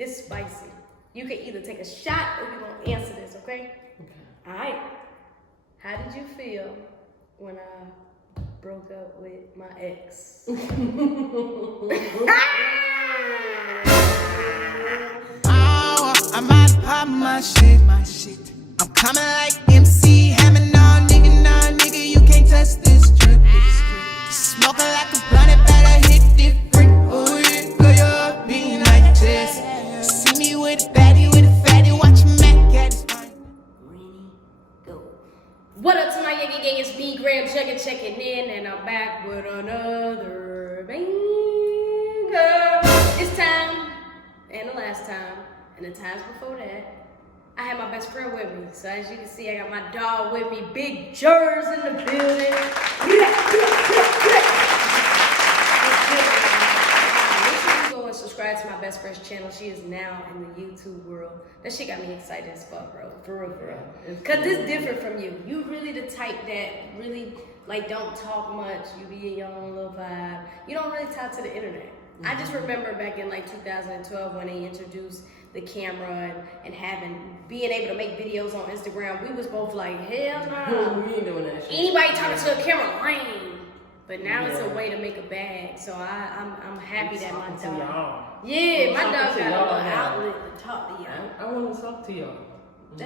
This is spicy. You can either take a shot or you're gonna answer this, okay? Okay. All right. How did you feel when I broke up with my ex? Oh, I'm about to pop my shit. I'm coming like MC Hammer, nah, nigga, you can't touch this drip. Smoking like a blunt, it better hit different. Oh yeah, girl, you're being like this. See me with a baddie, with a fatty, watch your Mac at his fine. Go. What up to my Yankee gang? It's me, Gramz Yungn, checking in, and I'm back with another banger. This time, and the last time, and the times before that, I had my best friend with me. So as you can see, I got my dog with me, Big Jers in the building. Make sure you go and subscribe to my best friend's channel. She is now in the YouTube world. That shit got me excited as fuck, bro. For real. Cause this different from you. You really the type that really like don't talk much. You be in your own little vibe. You don't really talk to the internet. I just remember back in like 2012 when they introduced the camera and being able to make videos on Instagram. We was both like, hell no. We ain't doing that shit. Anybody talking to a camera, lame. But now it's a way to make a bag. So I'm happy that my dog. Yeah, my dog got a little outlet to talk to y'all. I want to talk to y'all. I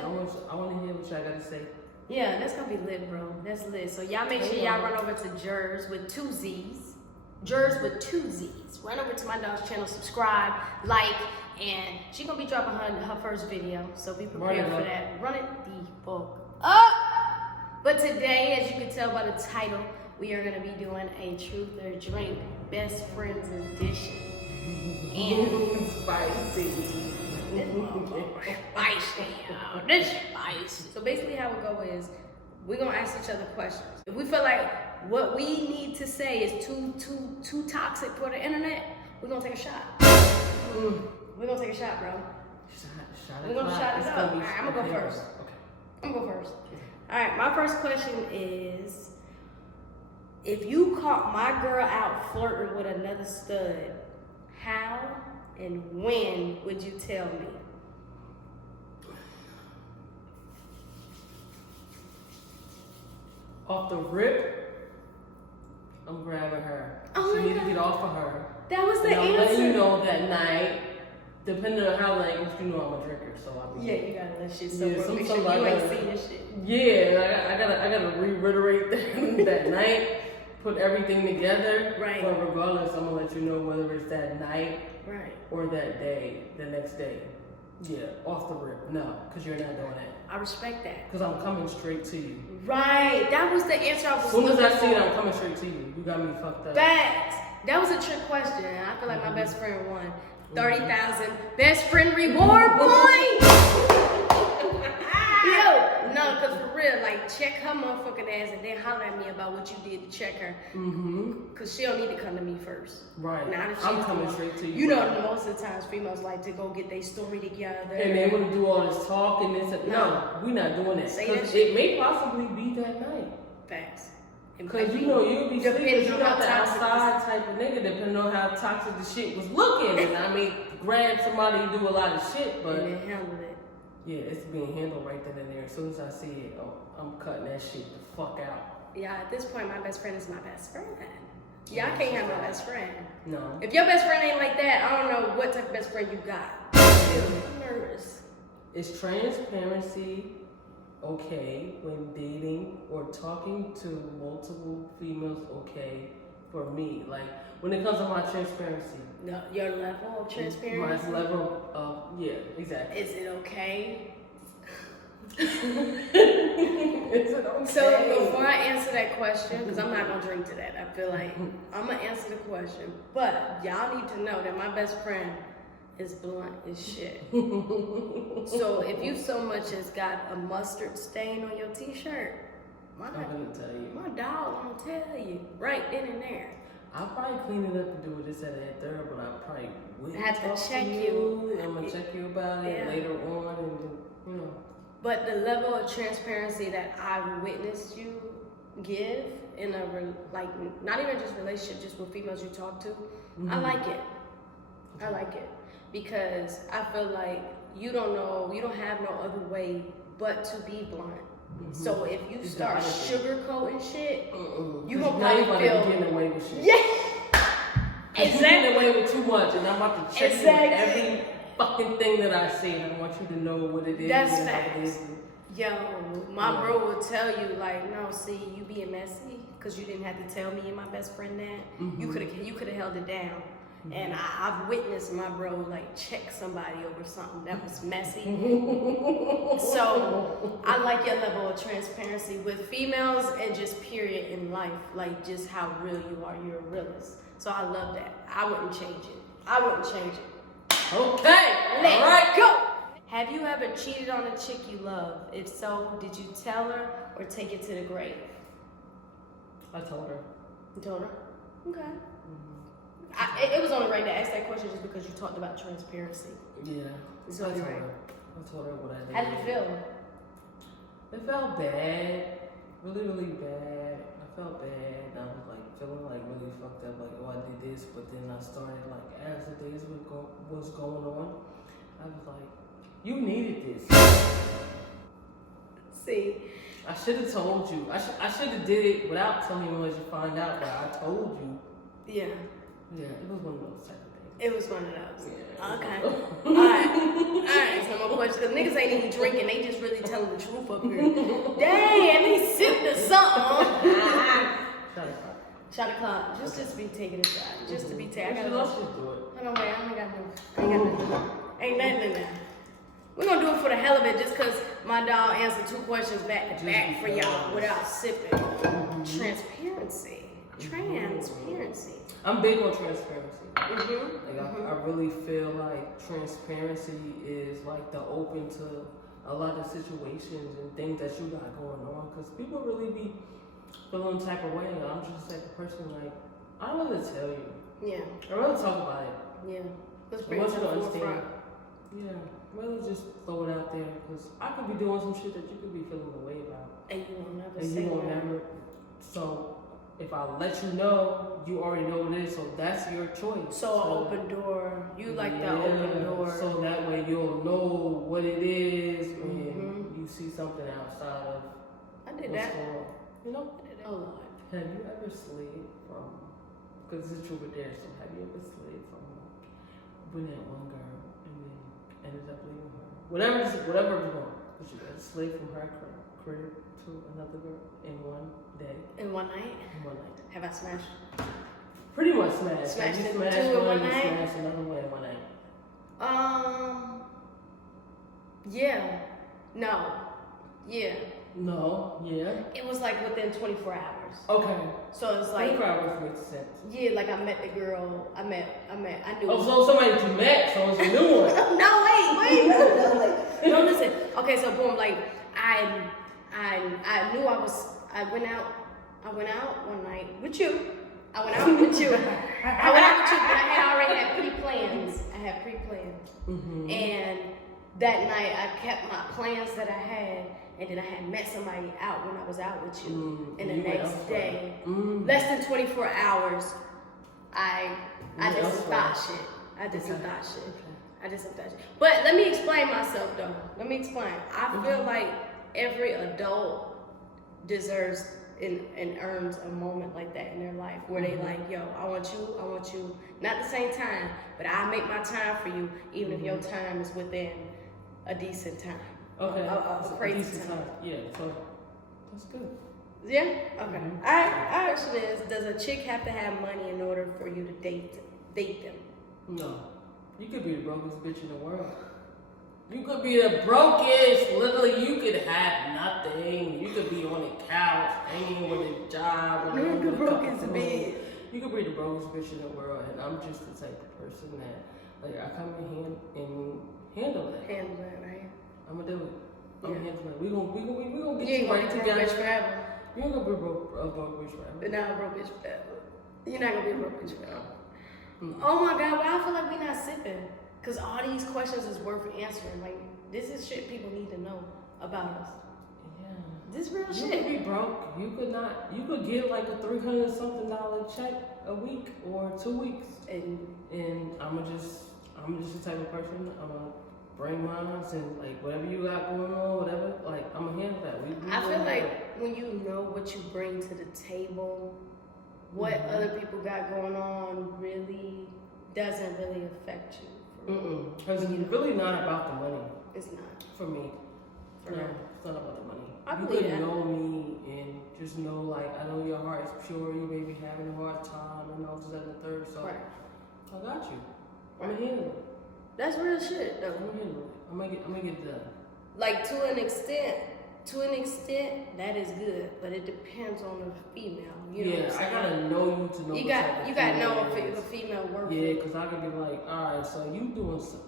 want to hear what y'all got to say. Yeah, that's gonna be lit, bro. That's lit. So y'all make sure y'all run over to Jers with 2 Z's. Jers with 2 Z's. Run over to my dog's channel, subscribe, like, and she gonna be dropping her first video. So be prepared for that. Run it the fuck up. But today, as you can tell by the title, we are gonna be doing a truth or drink best friends edition. And spicy. Spicy, y'all. This spicy. So basically how it go is we're gonna ask each other questions. If we feel like what we need to say is too toxic for the internet, we're gonna take a shot. We're gonna take a shot, bro. We're gonna shot it up. Alright, I'm gonna go first. Okay. I'm gonna go first. Alright, my first question is, if you caught my girl out flirting with another stud, how and when would you tell me? Off the rip, I'm grabbing her. Oh she my need God. to get off of her. That was the and I'm answer. letting you know that night, depending on how late, you know I'm a drinker, so I mean. Yeah, you gotta let shit Yeah, so make sure sometimes you I ain't gotta- seen this shit. Yeah, I gotta reiterate that night, put everything together. Right. But regardless, I'm gonna let you know whether it's that night Right. or that day, the next day. Yeah, off the rip. No, because you're not doing that. I respect that. Because I'm coming straight to you. Right. That was the answer I was As soon as I looking see it, for. I'm coming straight to you. You got me fucked up. Facts. That was a trick question. And I feel like my best friend won. 30,000 best friend reward points. Yo, no, because for real, like, check her motherfucking ass and then holler at me about what you did to check her. Because she don't need to come to me first. Right. Now that I'm she's coming the one- straight to you. You know, most of the times females like to go get their story together. And they want to do all this talk and this. No, we're not doing that. Say that Because shit. it may possibly be that night. Facts. Because you know, you'll be sleeping. Depending You on got how the toxic outside type of nigga, depending on how toxic the shit was looking. And I mean, grab somebody and do a lot of shit, but And then handle it. yeah, it's being handled right then and there. As soon as I see it, oh, I'm cutting that shit the fuck out. Yeah, at this point, my best friend is my best friend. Yeah, I can't have my best friend. No. If your best friend ain't like that, I don't know what type of best friend you got. I'm nervous. Is transparency okay when dating or talking to multiple females okay for me? Like, when it comes to my transparency. No, your level of transparency. My level of, yeah, exactly. Is it okay? Is it okay? So before I answer that question, because I'm not gonna drink to that, I feel like I'm gonna answer the question. But y'all need to know that my best friend is blunt as shit. So if you so much as got a mustard stain on your t-shirt, I'm gonna tell you. my dog gonna tell you right then and there. I'll probably clean it up and do this at that third, but I probably wouldn't I have to talk check to you. I'm gonna check you about it Yeah. later on, and you know. But the level of transparency that I've witnessed you give in a like not even just relationship, just with females you talk to, I like it. I like it. because I feel like you don't have no other way but to be blunt. So if you start sugarcoating shit, you gonna probably feel getting away with shit. Yeah. Exactly. You're getting away with too much, and I'm about to check you with every fucking thing that I say, and I want you to know what it is. That's and how it facts. is. Yo, my bro would tell you like, no, see, you being messy because you didn't have to tell me and my best friend that. You could have held it down. And I've witnessed my bro like check somebody over something that was messy. So I like your level of transparency with females and just period in life, like just how real you are. You're a realist. So I love that. I wouldn't change it. Okay, Let's go. Have you ever cheated on a chick you love? If so, did you tell her or take it to the grave? I told her. You told her? Okay. It was only right to ask that question just because you talked about transparency. Yeah. So I told her what I did. How did you feel? It felt bad. Really, really bad. I felt bad. I was like feeling like really fucked up. Like, oh, I did this. But then I started like, as the days was going on, I was like, you needed this. See. I should have told you. I should have did it without telling you as you find out, but I told you. Yeah. Yeah, it was one of those type of things. It was one of those. Yeah. Okay. Alright. So more questions. Because niggas ain't even drinking. They just really telling the truth up here. Dang, at least sip to something. Shot o'clock. Just to be taking a shot. Just to be taking. I Let's just do it. Hold on, wait. I ain't got nothing. Ain't nothing in there. We're gonna do it for the hell of it just because my dog answered 2 questions back to back for y'all without sipping. Transparency. I'm big on transparency. I really feel like transparency is like the open to a lot of situations and things that you got going on. Because people really be feeling the type of way. And I'm just like a person like, I don't want to tell you. Yeah. I'd rather talk about it. Yeah. Let's I bring want it you to to the understand. forefront. Yeah. I'd rather just throw it out there. Because I could be doing some shit that you could be feeling the way about. And you won't never And say you won't that. never. So if I let you know, you already know what it is, so that's your choice. So an open door. You like the open door. So that way you'll know what it is when you see something outside of I did what's that. going on. You know? I did that. Oh Lord. Have you ever slid from, because it's true with there, so have you ever slid from when that one girl and then ended up leaving her? Whatever was wrong, but you ever slid from her crib to another girl in one day? In one night? In one night. Have I smashed? Pretty much smashed. Smashed You it smashed two in one, one you night? smashed another one in one night. Yeah. No. Yeah. No, yeah. It was like within 24 hours. Okay. So it's like, 24 hours makes sense. yeah, like I met the girl. I knew. Oh, so somebody that you met, so it's a new one. No, wait. No, listen. Okay, so boom, like I knew I went out one night with you. I went out with you, but I had already had pre-plans. And that night I kept my plans that I had, and then I had met somebody out when I was out with you. And the next day, less than 24 hours, I did some thought shit. But let me explain myself though. I feel like every adult deserves and earns a moment like that in their life where they like, yo, I want you, not the same time, but I make my time for you, even if your time is within a decent time. Okay. A crazy time. Yeah, so that's good. Yeah? Okay. Our question is, does a chick have to have money in order for you to date them? No. You could be the brokest bitch in the world. You could be the brokest. Literally, you could have nothing. You could be on the couch, hanging with a job. You're the brokest bitch. You could be the brokest bitch in the world, and I'm just the type of person that, like, I come in and handle that. Handle that, right? I'm gonna do it. I'm gonna handle it. We gonna get You ain't you gonna right be a broke together. bitch forever. You ain't gonna be a broke bitch forever. But not a broke bitch forever. You're not gonna be a broke bitch forever. Oh my God, why I feel like we're not sipping? Because all these questions is worth answering. Like, this is shit people need to know about us. Yeah. This real You shit. could be broke. You could get like a $300-something check a week or 2 weeks. And And I'm I'm just the type of person, I'm gonna bring mine and like whatever you got going on, whatever, like I'm gonna handle that. I feel like when you know what you bring to the table, what other people got going on really doesn't really affect you. Because it's really not about the money. It's not. For me. For no, real. it's not about the money. I You believe could that. know me and just know, like, I know your heart is pure, you may be having a hard time, and all this, that, and the third, so Right. I got you. I'm gonna handle it. That's real shit, though. I'm gonna handle it. I'm gonna get it done. Like to an extent, that is good, but it depends on the female. You know what I'm I saying? gotta know you to know. You what got type of you got to know female if a female worth Yeah, it. because I could be like, all right, so you doing something.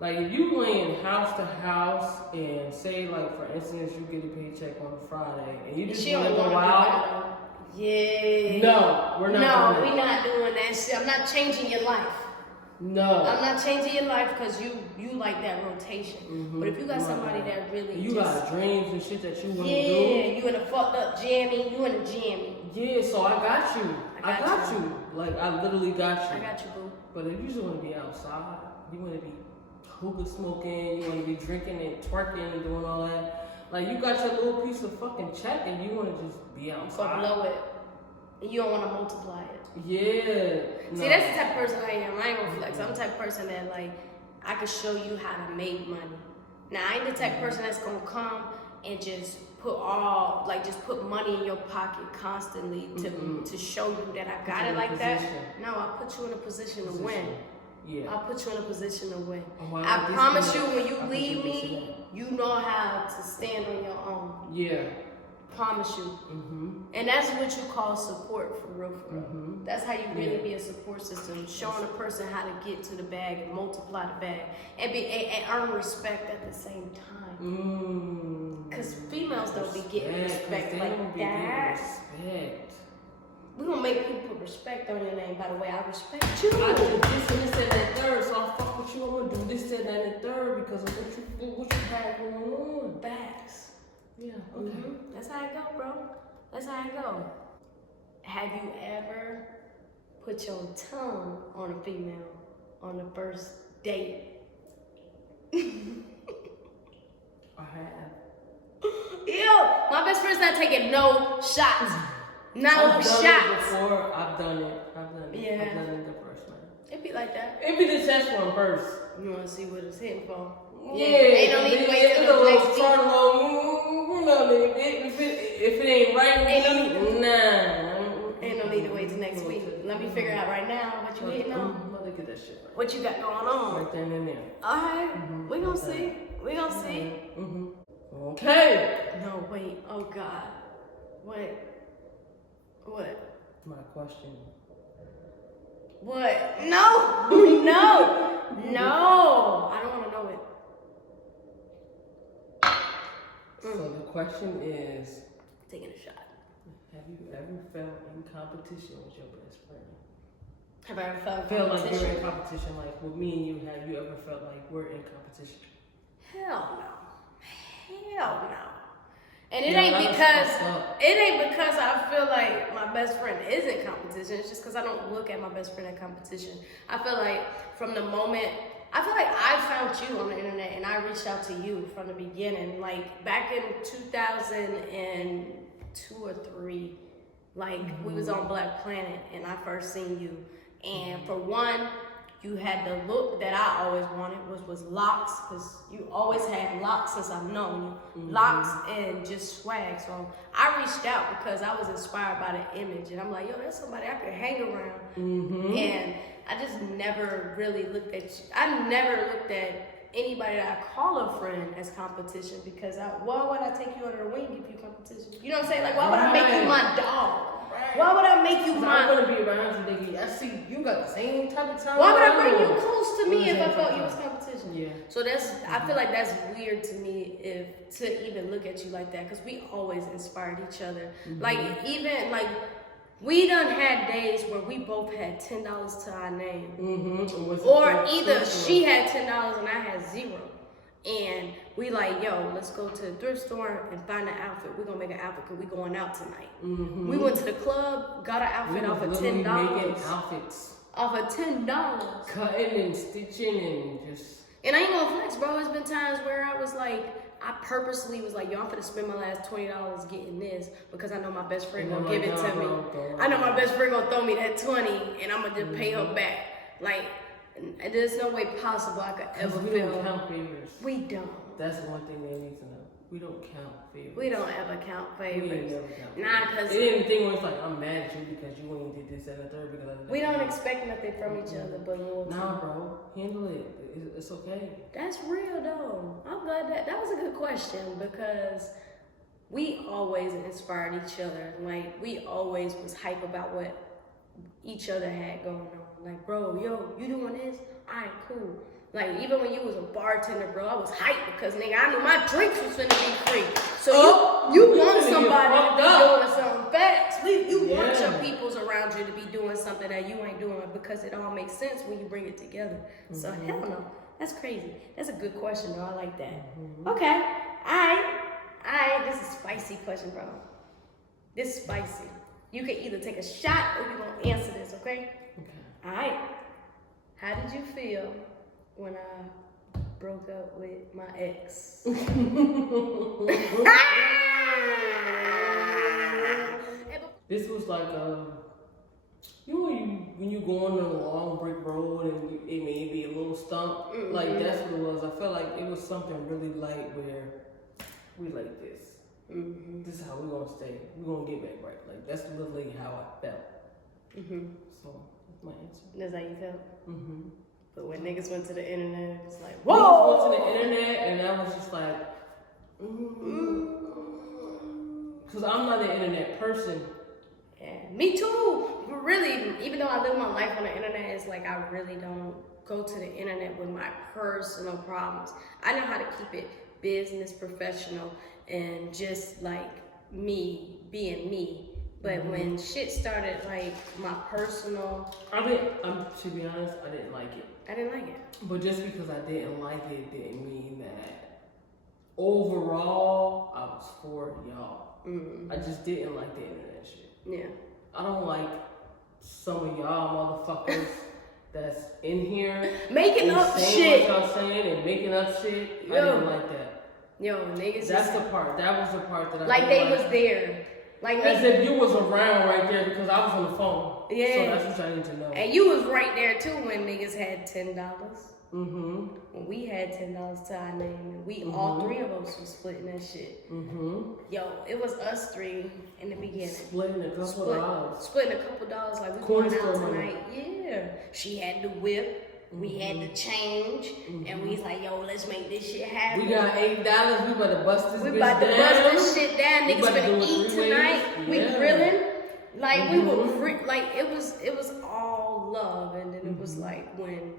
Like if you laying house to house and say like for instance you get a paycheck on a Friday and you just She want to don't go want out. Yeah. No, we're not. No, doing we're that. not doing that shit. I'm not changing your life. No. I'm not changing your life because you like that rotation. But if you got somebody that really you just, got dreams and shit that you want to yeah, do. you in a fucked up jammy, you in a jammy. Yeah, so I got you. I got you. Like I literally got you. I got you, boo. But if you just want to be outside, you want to be hookah smoking, you want to be drinking and twerking and doing all that. Like you got your little piece of fucking check and you want to just be But outside. blow it. And you don't want to multiply it. Yeah. See, that's the type of person I am. I ain't gonna flex. I'm the type of person that like I can show you how to make money. Now I ain't the type of person that's gonna come and just put money in your pocket constantly to show you that I got it like that. No, I'll put you in a position to win. Yeah. I'll put you in a position to win. Well, I this promise is- you, when you I can leave do this and me, you know how to stand on your own. Yeah. Promise you. And that's what you call support for real, for real. That's how you really be a support system, showing a person how to get to the bag and multiply the bag and earn respect at the same time. Cause females don't be getting respect like that. We gonna make people put respect on your name. By the way, I respect you. I do this and this and that third, so I fuck with you. I'm gonna do this and that and third because of what you have going on. Facts. Yeah. Okay. That's how it go, bro. That's how it go. Have you ever put your tongue on a female on the first date? I have. Ew! My best friend's not taking no shots. No I've done shots. it before. I've done it. Yeah. I've done it the first one. It be like that. It be the test one first. You wanna see what it's hitting for? Yeah. Ain't no need to wait till the next week. You know, if it ain't right, Ain't no need. Nah. Ain't no need to wait till next week. Let me figure out right now what you hitting on. I'm gonna get that shit right. What you got going on? Right then and there. Alright, we gonna see. We gonna see. Okay. No, wait. Oh God. What? My question. What? No. No. No. I don't want to know it. So the question is, Taking a shot. have you ever felt in competition with your best friend? Have I ever felt Felt like competition? you're in competition, like with me and you. Have you ever felt like we're in competition? Hell no. Hell no. And it Yeah, ain't that's because fucked up. I feel like my best friend is in competition. It's just because I don't look at my best friend as competition. I feel like from the moment I found you on the internet and I reached out to you from the beginning. Like back in 2002 or 3, like we was on Black Planet and I first seen you. And for one, you had the look that I always wanted, was locks, because you always had locks since I've known you. Locks and just swag. So I reached out because I was inspired by the image. And I'm like, yo, that's somebody I could hang around. And I just never really looked at you. I never looked at anybody that I call a friend as competition because why would I take you under the wing and give you competition? You know what I'm saying? Like, why would I make you my dog? Why would I make you my... I'm gonna be around you, nigga. I see you got the same type of time. Why would I bring you close to me if I felt you was competition? Yeah. So I feel like that's weird to me to even look at you like that because we always inspired each other. Like even like we done had days where we both had $10 to our name, or either she had $10 and I had $0. And we like, yo, let's go to the thrift store and find an outfit. We're gonna make an outfit because we going out tonight. We went to the club, got an outfit off of $10. Making outfits. off of $10. Cutting and stitching and just. And I ain't gonna flex, bro. It's been times where I was like, I purposely was like, yo, I'm finna spend my last $20 getting this because I know my best friend gonna give it to me. I know my best friend gonna throw me that 20 and I'm gonna just pay her back. Like, there's no way possible I could ever we feel. don't count favors. We don't. That's one thing they need to know. We don't count favors. We don't ever count favors. We ain't never count favors. Nah, cause it ain't thing where it's like, I'm mad at you because you ain't did this and the third because we don't expect nothing from each other but loyalty. Nah, bro. Handle it. It's okay. That's real though. I'm glad that was a good question because we always inspired each other. Like we always was hype about what each other had going on. Like, bro, yo, you doing this? Alright, cool. Like even when you was a bartender, bro, I was hyped because nigga, I knew my drinks was finna be free. So you want somebody to be doing something. Facts. You want your peoples around you to be doing something that you ain't doing because it all makes sense when you bring it together. So hell no. That's crazy. That's a good question though. I like that. Okay. Alright. This is a spicy question, bro. This is spicy. You can either take a shot or you're gonna answer this, okay? Alright. How did you feel when I broke up with my ex? This was like when you go on a long brick road and it may be a little stump, like that's what it was. I felt like it was something really light where we like this. This is how we're gonna stay. We're gonna get back right. Like that's literally how I felt. So that's my answer. That's how you felt? But when niggas went to the internet, it's like, whoa! Niggas went to the internet and I was just like, because I'm not an internet person. Yeah, me too. Really, even though I live my life on the internet, it's like I really don't go to the internet with my personal problems. I know how to keep it business, professional, and just like me being me. But when shit started, like my personal, to be honest, I didn't like it. I didn't like it. But just because I didn't like it didn't mean that overall I was for y'all. I just didn't like the internet shit. Yeah. I don't like some of y'all motherfuckers that's in here making up saying shit. What y'all saying and making up shit. I didn't like that. Yo, niggas. That's the part. That was the part that I like didn't they like. was there. Like as if you was around right there because I was on the phone. Yeah. So that's what I need to know. And you was right there too when niggas had $10. When we had $10 to our name, and we all three of us was splitting that shit. Yo, it was us three in the beginning. Splitting a couple dollars. Splitting a couple dollars, like we going out tonight. Yeah. She had the whip. We had to change, and we was like, yo, let's make this shit happen. We got $8. We about to bust this We bitch about to down. bust this shit down. Niggas finna eat tonight. We grilling. Like we were like it was all love, and then it was like when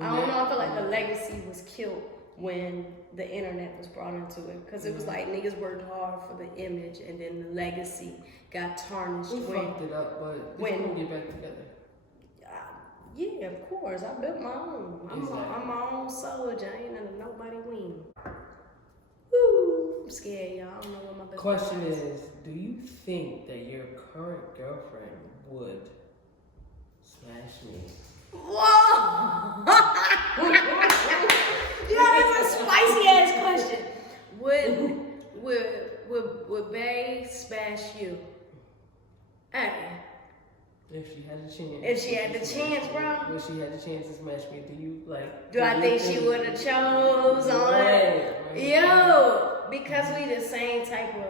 I don't know. I feel like the legacy was killed when the internet was brought into it, because it was like niggas worked hard for the image, and then the legacy got tarnished. We fucked it up, but we gonna get back together. Yeah, of course. I built my own. I'm my own soldier. I ain't letting nobody win. Woo! I'm scared, y'all. I don't know what my best question is, do you think that your current girlfriend would smash me? Whoa! Yo, that's a spicy ass question. Would Bae smash you? Hey. If she had the chance. If she had the chance, bro. If she had the chance to smash me, do you like? Do I think she would have chose on it? Yo, because we the same type of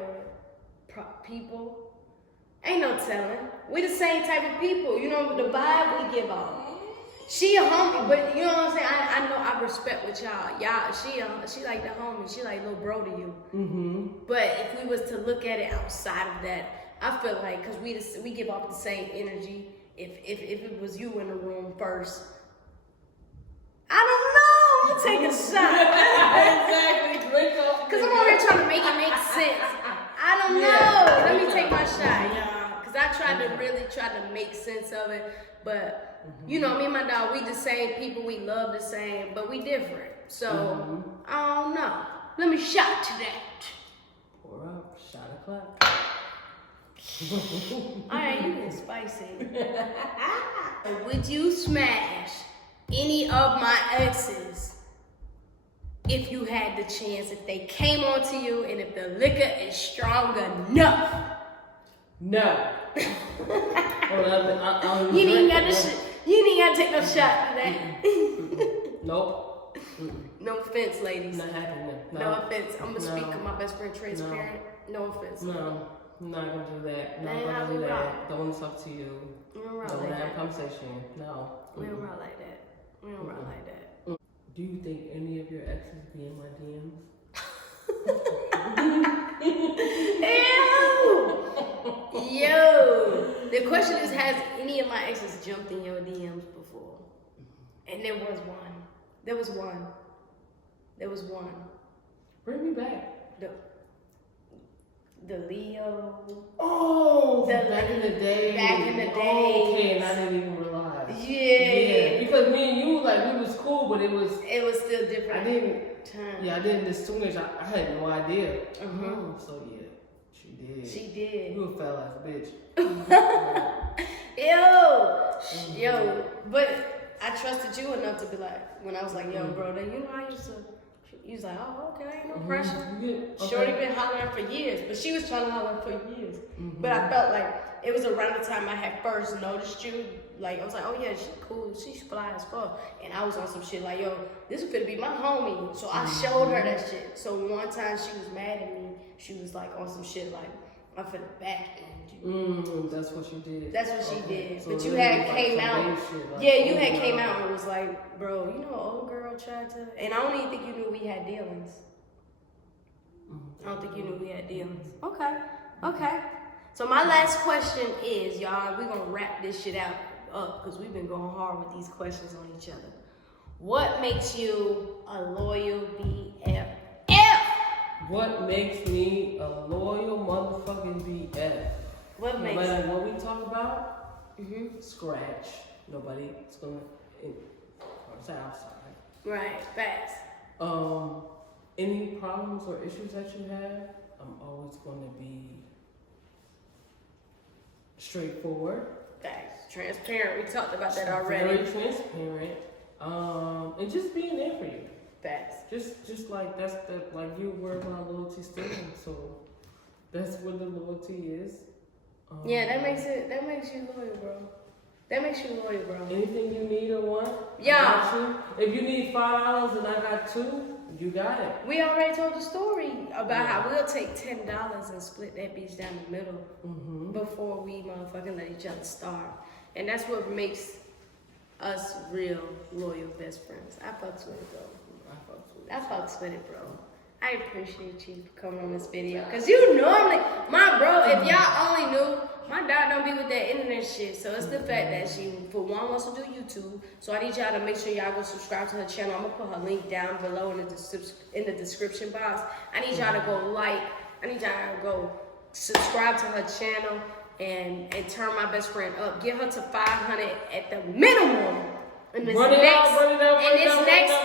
people. Ain't no telling. We the same type of people. You know the vibe we give off. She a homie, but you know what I'm saying? I know I respect what y'all. She like the homie. She like little bro to you. But if we was to look at it outside of that, I feel like because we give off the same energy. If it was you in the room first, I don't know. I'm take a shot. Exactly. Because I'm over here trying to make it make sense. I don't know. Let me take my shot, y'all. Because I tried to make sense of it, but. You know, me and my dog, we the same people, we love the same, but we different. So, I don't know. Let me shot to that. Pour up, shot o'clock. Alright, you been spicy. Would you smash any of my exes if you had the chance, if they came on to you, and if the liquor is strong enough? No. You didn't got to take no shot for that. Nope. No offense, ladies. Not happening. No offense. I'm gonna speak to my best friend transparent. No offense. No. I'm not gonna do that. That Not ain't how gonna we do rock. that. Don't want to talk to you. We don't rock Don't like have a that. conversation. No. We don't rock like that. We don't rock like that. Do you think any of your exes be in my DMs? Ew! Yo! The question is, has any of my exes jumped in your DMs before? And there was one. There was one. There was one. Bring me back. The Leo. Oh, The back in the day. Back in the day. Oh, okay, and I didn't even realize. Yeah. Because me and you, like, we was cool, but it was Still different. I didn't. Time. Yeah, I didn't distinguish. I had no idea. Mhm. So yeah, she did. She did. You a fell ass bitch. Yo, but I trusted you enough to be like, when I was like, yo, bro, then you know I used to. You was like, oh, okay, no pressure. Okay. Shorty been hollering for years, but she was trying to holler for years. But I felt like it was around the time I had first noticed you. Like, I was like, oh yeah, she cool, she's fly as fuck. And I was on some shit like, yo, this is gonna be my homie. So I showed her that shit. So one time she was mad at me. She was like on some shit like, I'm finna back end you. That's what you did. That's what she did. So but you really had like came some out. big shit, like, Yeah, you oh, had came wow. out and was like, bro, you know, old girl tried to. And I don't even think you knew we had dealings. I don't think you knew we had dealings. Okay. So my last question is, y'all, we're gonna wrap this shit out up because we've been going hard with these questions on each other. What makes you a loyal BFF? What makes me a loyal motherfucking BF? What No makes matter what we talk about, scratch. Nobody's gonna say outside. right, fast. Any problems or issues that you have, I'm always gonna be straightforward. Facts. Transparent. We talked about that already. Very transparent. And just being there for you. Facts. Just like that's like you were my loyalty station, so that's what the loyalty is. Yeah, that makes you loyal, bro. That makes you loyal, bro. Anything you need or want, Yeah. I got you. If you need $5 and I got $2, you got it. We already told the story about how we'll take $10 and split that bitch down the middle before we motherfucking let each other starve. And that's what makes us real loyal best friends. I fucks with it, bro. I fucks with it, bro. I appreciate you for coming on this video. Cause you normally, my bro, if y'all only knew, my dad don't be with that internet shit. So it's the fact that she, for one, wants to do YouTube. So I need y'all to make sure y'all go subscribe to her channel. I'm gonna put her link down below in the description box. I need y'all to go I need y'all to go subscribe to her channel and turn my best friend up. Get her to 500 at the minimum. In this next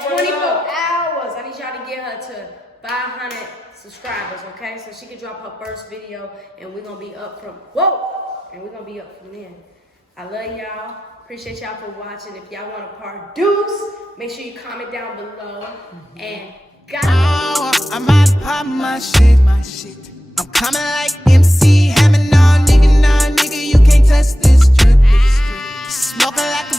24 hours, I need y'all to get her to 500 subscribers, okay? So she can drop her first video, and we're gonna be up from there. I love y'all. Appreciate y'all for watching. If y'all want a part deuce, make sure you comment down below. And I'm out to pop my shit. I'm coming like MC, hamming on, nigga, you can't touch this drip. Smoking like a